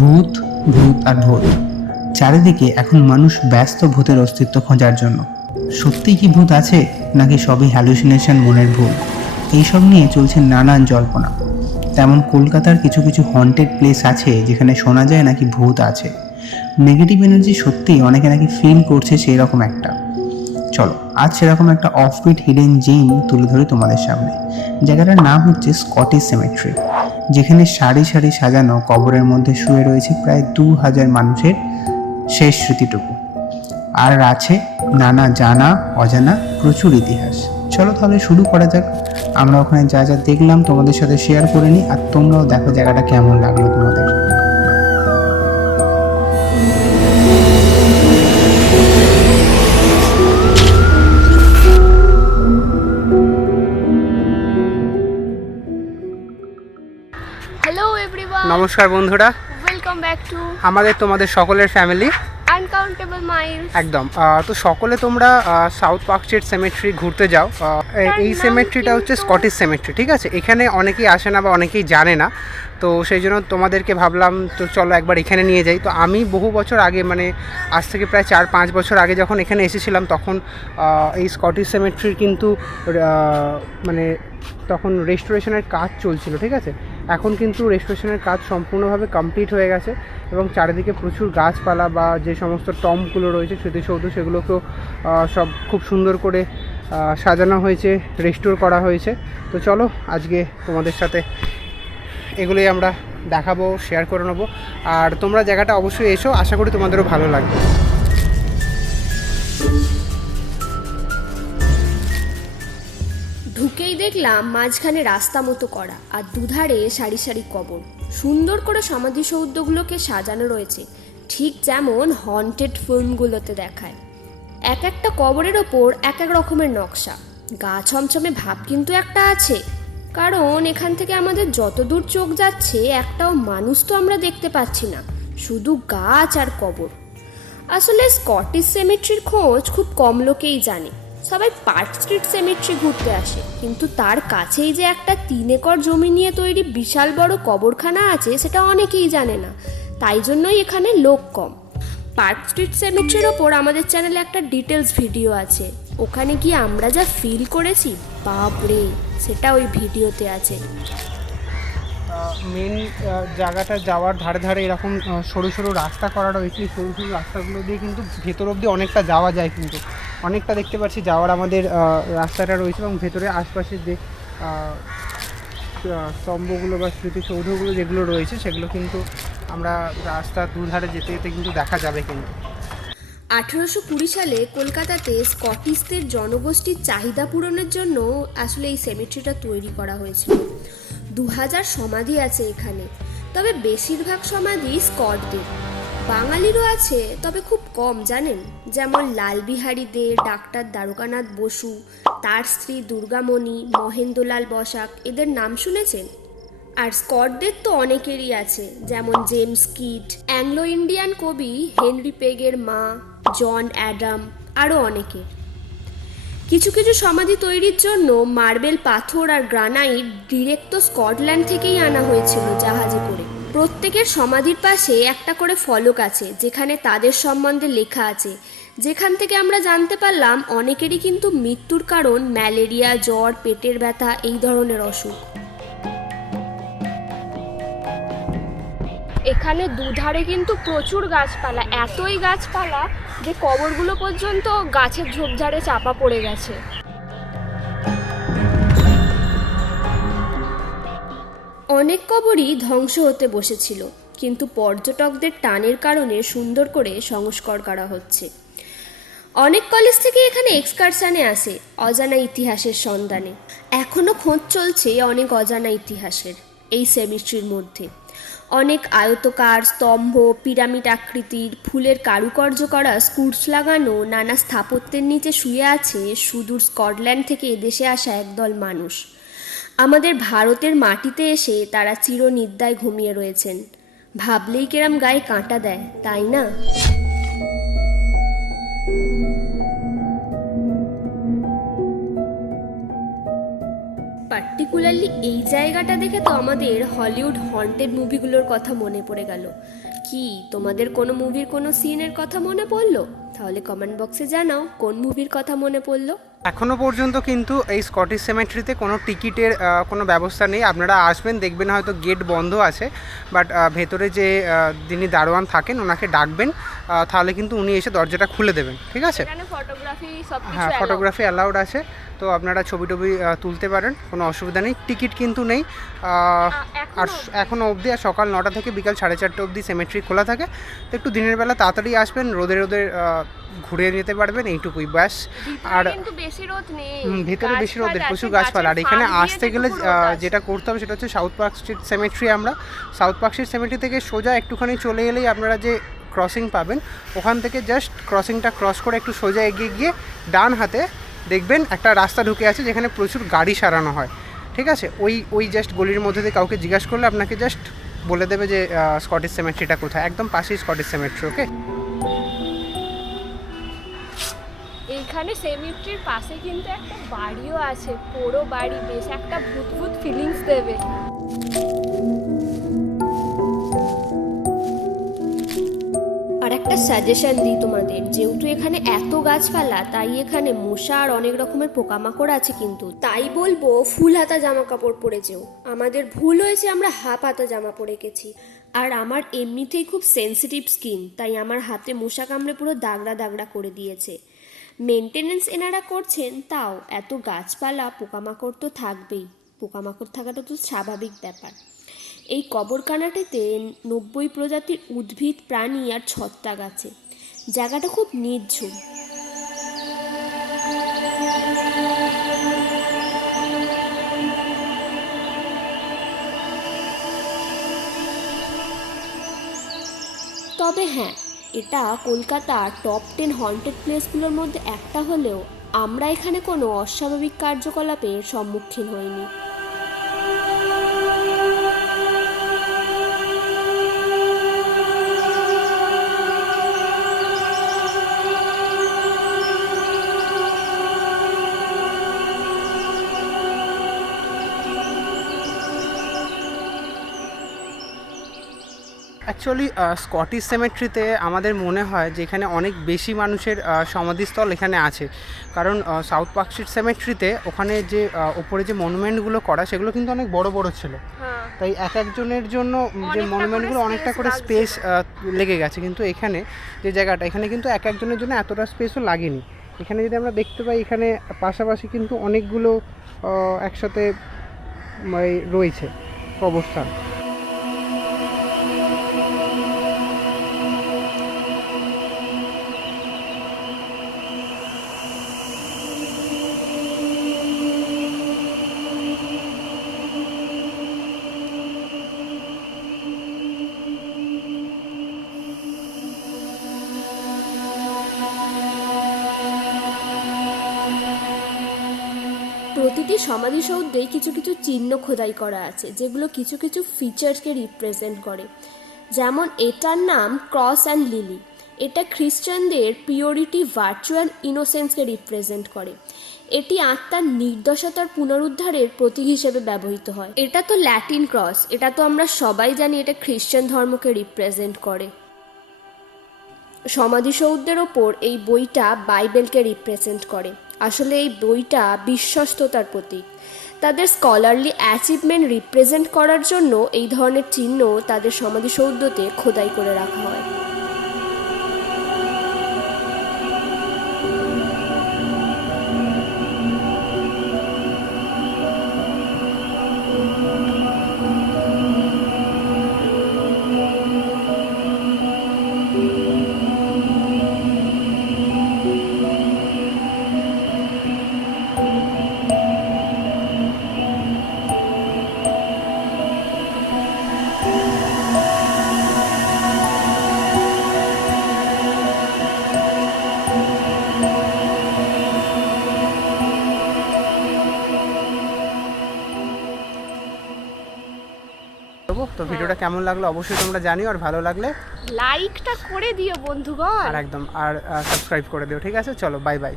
ভূত ভূত আর ভূত। চারিদিকে এখন মানুষ ব্যস্ত ভূতের অস্তিত্ব খোঁজার জন্য। সত্যিই কি ভূত আছে, নাকি সবই হ্যালুসিনেশন মনের ভুল? এইসব নিয়ে চলছে নানান জল্পনা। তেমন কলকাতার কিছু কিছু হন্টেড প্লেস আছে, যেখানে শোনা যায় নাকি ভূত আছে। নেগেটিভ এনার্জি সত্যিই অনেকে নাকি ফিল করছে সেই রকম একটা। চলো, আজ সেরকম একটা অফবিট হিডেন জিম তুলে ধরি তোমাদের সামনে। জায়গাটার নাম হচ্ছে স্কটিশ সেমেট্রি যেখানে সারি সারি সাজানো কবরের মধ্যে শুয়ে রয়েছে প্রায় দু হাজার মানুষের শেষ স্মৃতিটুকু। আর আছে নানা জানা, অজানা, প্রচুর ইতিহাস। চলো তাহলে শুরু করা যাক। আমরা ওখানে যা যা দেখলাম তোমাদের সাথে শেয়ার করে নিই, আর তোমরাও দেখো জায়গাটা কেমন লাগল তোমাদের। হ্যালো এভরিওয়ান নমস্কার বন্ধুরা। ওয়েলকাম ব্যাক টু আমাদের তোমাদের সকলের ফ্যামিলি আনকাউন্টেবল মাইলস একদম। তো সকলে তোমরা সাউথ পার্ক স্ট্রিট সেমেট্রি ঘুরতে যাও। এই সেমেট্রিটা হচ্ছে স্কটিশ সেমেট্রি ঠিক আছে? এখানে অনেকেই আসে না বা অনেকেই জানে না। তো সেই জন্য তোমাদেরকে ভাবলাম তো চলো একবার এখানে নিয়ে যাই। তো আমি বহু বছর আগে মানে আজ থেকে প্রায় চার পাঁচ বছর আগে যখন এখানে এসেছিলাম তখন এই স্কটিশ সেমেট্রির কিন্তু মানে তখন রেস্টোরেশনের কাজ চলছিল ঠিক আছে? এখন কিন্তু রেস্টোরেশনের কাজ সম্পূর্ণভাবে কমপ্লিট হয়ে গেছে এবং চারিদিকে প্রচুর গাছপালা বা যে সমস্ত টমগুলো রয়েছে স্মৃতিসৌধ সেগুলোকেও সব খুব সুন্দর করে সাজানো হয়েছে রেস্টোর করা হয়েছে। তো চলো, আজকে তোমাদের সাথে এগুলোই আমরা দেখাবো শেয়ার করে নেব। আর তোমরা জায়গাটা অবশ্যই এসো, আশা করি তোমাদেরও ভালো লাগবে। ঢুকেই দেখলাম মাঝখানে রাস্তা মতো করা আর দুধারে সারি সারি কবর। সুন্দর করে সমাধিসৌধগুলোকে সাজানো রয়েছে। ঠিক যেমন হন্টেড ফিল্মগুলোতে দেখায়। এক একটা কবরের ওপর এক এক রকমের নকশা। গা ছমছমে ভাব কিন্তু একটা আছে। কারণ এখান থেকে আমাদের যত দূর চোখ যাচ্ছে, একটাও মানুষ তো আমরা দেখতে পাচ্ছি না। শুধু গাছ আর কবর। আসলে স্কটিশ সেমেট্রির খোঁজ খুব কম লোকেই জানে। সবাই পার্ক স্ট্রিট সেমেট্রি ঘুরতে আসে। কিন্তু তার কাছেই যে একটা তিন একর জমি নিয়ে তৈরি বিশাল বড় কবরখানা আছে, সেটা অনেকেই জানে না। তাই জন্যই এখানে লোক কম। পার্ক স্ট্রিট সেমেট্রির ওপর আমাদের চ্যানেলে একটা ডিটেলস ভিডিও আছে। ওখানে গিয়ে আমরা যা ফিল করেছি, বাপরে, সেটা ওই ভিডিওতে আছে। মেন জায়গাটা যাওয়ার ধারে ধারে এরকম সরু সরু রাস্তা করা রয়েছে সরু সরু রাস্তাগুলো দিয়ে কিন্তু ভেতর অবধি অনেকটা যাওয়া যায় কিন্তু। অনেকটা দেখতে পাচ্ছি, যাওয়ার আমাদের রাস্তাটা রয়েছে এবং ভেতরে আশপাশে যে স্তম্ভগুলো বা স্মৃতিসৌধগুলো যেগুলো রয়েছে, সেগুলো কিন্তু আমরা রাস্তার দুধারে যেতে যেতে কিন্তু দেখা যাবে কিন্তু। আঠেরোশো কুড়ি সালে কলকাতাতে স্কটিশদের জনগোষ্ঠীর চাহিদা পূরণের জন্য আসলে এই সেমেট্রিটা তৈরি করা হয়েছিল। দু হাজার সমাধি আছে এখানে, তবে বেশিরভাগ সমাধি স্কটদের। বাঙালিরও আছে, তবে খুব কম, জানেন? যেমন লালবিহারী দে ডাক্তার দ্বারকানাথ বসু, তার স্ত্রী দুর্গামণি, মহেন্দ্রলাল বসাক, এদের নাম শুনেছেন? আর স্কটদের তো অনেকেরই আছে, যেমন জেমস কিট, অ্যাংলো ইন্ডিয়ান কবি হেনরি পেগের মা, জন অ্যাডাম, আরও অনেকে। কিছু কিছু সমাধি তৈরির জন্য মার্বেল পাথর আর গ্রানাইট ডিরেক্ট তো স্কটল্যান্ড থেকেই আনা হয়েছিল জাহাজে করে। প্রত্যেকের সমাধির পাশে একটা করে ফলক আছে, যেখানে তাদের সম্বন্ধে লেখা আছে। যেখান থেকে আমরা জানতে পারলাম অনেকেরই কিন্তু মৃত্যুর কারণ ম্যালেরিয়া, জ্বর, পেটের ব্যথা এই ধরনের অসুখ। এখানে দুধারে কিন্তু প্রচুর গাছপালা, এতই গাছপালা যে কবরগুলো পর্যন্ত গাছের ঝোপঝাড়ে চাপা পড়ে গেছে। অনেক কবরই ধ্বংস হতে বসেছিল, কিন্তু পর্যটকদের টানের কারণে সুন্দর করে সংস্কার করা হচ্ছে। অনেক কলেজ থেকে এখানে এক্সকারশানে আসে, অজানা ইতিহাসের সন্ধানে। এখনও খোঁজ চলছে অনেক অজানা ইতিহাসের, এই সেমিস্ট্রির মধ্যে। অনেক আয়তকার স্তম্ভ পিরামিড আকৃতির ফুলের কারুকার্য করা স্কুটস লাগানো, নানা স্থাপত্যের নিচে শুয়ে আছে সুদূর স্কটল্যান্ড থেকে এদেশে আসা একদল মানুষ। আমাদের ভারতের মাটিতে এসে তারা চিরনিদ্রায় ঘুমিয়ে রয়েছেন। ভাবলেই কেরাম গায়ে কাঁটা দেয়, তাই না? পার্টিকুলারলি এই জায়গাটা দেখে তো আমাদের হলিউড হন্টেড মুভিগুলোর কথা মনে পড়ে গেল। কি তোমাদের কোনো মুভির কোনো সিনের কথা মনে পড়ল? তাহলে কমেন্ট বক্সে জানাও কোন মুভির কথা মনে পড়ল? এখনও পর্যন্ত কিন্তু এই স্কটিশ সেমেট্রিতে কোনো টিকিটের কোনো ব্যবস্থা নেই। আপনারা আসবেন দেখবেন হয়তো গেট বন্ধ আছে বাট ভেতরে যে যিনি দারোয়ান থাকেন ওনাকে ডাকবেন তাহলে কিন্তু উনি এসে দরজাটা খুলে দেবেন ঠিক আছে? এখানে ফটোগ্রাফি সব হ্যাঁ ফটোগ্রাফি অ্যালাউড আছে তো আপনারা ছবি টবি তুলতে পারেন কোনো অসুবিধা নেই। টিকিট কিন্তু নেই আর এখনও অবধি আর সকাল নটা থেকে বিকাল সাড়ে চারটে অবধি সেমেট্রি খোলা থাকে তো একটু দিনের বেলা তাড়াতাড়ি আসবেন রোদে রোদে ঘুরে নিতে পারবেন এইটুকুই ব্যাস। আর বেশি রোদ ভেতরে বেশি রোদের প্রচুর গাছপালা আর এখানে আসতে গেলে যেটা করতে হবে সেটা হচ্ছে সাউথ পার্ক স্ট্রিট সেমেট্রি আমরা। সাউথ পার্ক স্ট্রিট সেমেট্রি থেকে সোজা একটুখানি চলে এলেই আপনারা যে ক্রসিং পাবেন ওখান থেকে জাস্ট ক্রসিংটা ক্রস করে একটু সোজা এগিয়ে গিয়ে ডান হাতে দেখবেন একটা রাস্তা ঢুকে আছে যেখানে প্রচুর গাড়ি সারানো হয়। ঠিক আছে? ওই ওই জাস্ট গলির মধ্যে দিয়ে কাউকে জিজ্ঞাসা করলে আপনাকে জাস্ট বলে দেবে যে স্কটিশ সেমেট্রিটা কোথায়? একদম পাশেই স্কটিশ সেমেট্রি ওকে এইখানে সেমিট্রির পাশে কিন্তু একটা বাড়িও আছে, পোড়ো বাড়ি, বেশ একটা ভূত ভূত ফিলিংস দেবে। সাজেশন দিই তোমাদের। যেহেতু এখানে এত গাছপালা, তাই এখানে মশা আর অনেক রকমের পোকামাকড় আছে কিন্তু। তাই বলব, ফুল হাতা জামা কাপড় পরে যেও। আমাদের ভুল হয়েছে, আমরা হাফ হাতা জামা পরে গেছি আর আমার এমনিতেই খুব সেনসিটিভ স্কিন তাই আমার হাতে মশা কামড়ে পুরো দাগড়া দাগড়া করে দিয়েছে। মেনটেনেন্স এনারা করছেন, তাও এত গাছপালা, পোকামাকড় তো থাকবেই। পোকামাকড় থাকাটা তো স্বাভাবিক ব্যাপার। এই কবরখানাটিতে নব্বই প্রজাতির উদ্ভিদ, প্রাণী আর ছত্রাক আছে। জায়গাটা খুব নির্ঝুম। তবে হ্যাঁ এটা কলকাতার টপ টেন হন্টেড প্লেসগুলোর মধ্যে একটা হলেও আমরা এখানে কোনো অস্বাভাবিক কার্যকলাপের সম্মুখীন হইনি। অ্যাকচুয়ালি স্কটিশ সেমেট্রিতে আমাদের মনে হয় যে এখানে অনেক বেশি মানুষের সমাধিস্থল এখানে আছে। কারণ সাউথ পার্ক স্ট্রিট সেমেট্রিতে ওখানে যে ওপরে যে মনুমেন্টগুলো করা সেগুলো কিন্তু অনেক বড় বড় ছিল। হ্যাঁ। তাই এক একজনের জন্য যে মনুমেন্টগুলো অনেকটা করে স্পেস লেগে গেছে। কিন্তু এখানে যে জায়গাটা এখানে কিন্তু এক একজনের জন্য এতটা স্পেসও লাগেনি। এখানে যদি আমরা দেখতে পাই এখানে পাশাপাশি কিন্তু অনেকগুলো একসাথে রয়েছে অবস্থান প্রতিটি সমাধিসৌধেই কিছু কিছু চিহ্ন খোদাই করা আছে, যেগুলো কিছু কিছু ফিচার্সকে রিপ্রেজেন্ট করে। যেমন এটার নাম ক্রস অ্যান্ড লিলি এটা খ্রিস্টানদের পিওরিটি ভার্চুয়াল ইনোসেন্সকে রিপ্রেজেন্ট করে। এটি আত্মার নির্দশতার পুনরুদ্ধারের প্রতীক হিসেবে ব্যবহৃত হয়। এটা তো ল্যাটিন ক্রস এটা তো আমরা সবাই জানি এটা খ্রিস্টান ধর্মকে রিপ্রেজেন্ট করে। সমাধিসৌধের ওপর এই বইটা বাইবেলকে রিপ্রেজেন্ট করে। আসলে এই বইটা বিশ্বস্ততার প্রতীক। তাদের স্কলারলি অ্যাচিভমেন্ট রিপ্রেজেন্ট করার জন্য এই ধরনের চিহ্ন তাদের সমাধিসৌধতে খোদাই করে রাখা হয়। তো ভিডিওটা কেমন লাগল অবশ্যই তোমরা জানিও আর ভালো লাগলে লাইকটা করে দিও বন্ধুগণ। আর একদম আর সাবস্ক্রাইব করে দিও ঠিক আছে? চলো বাই বাই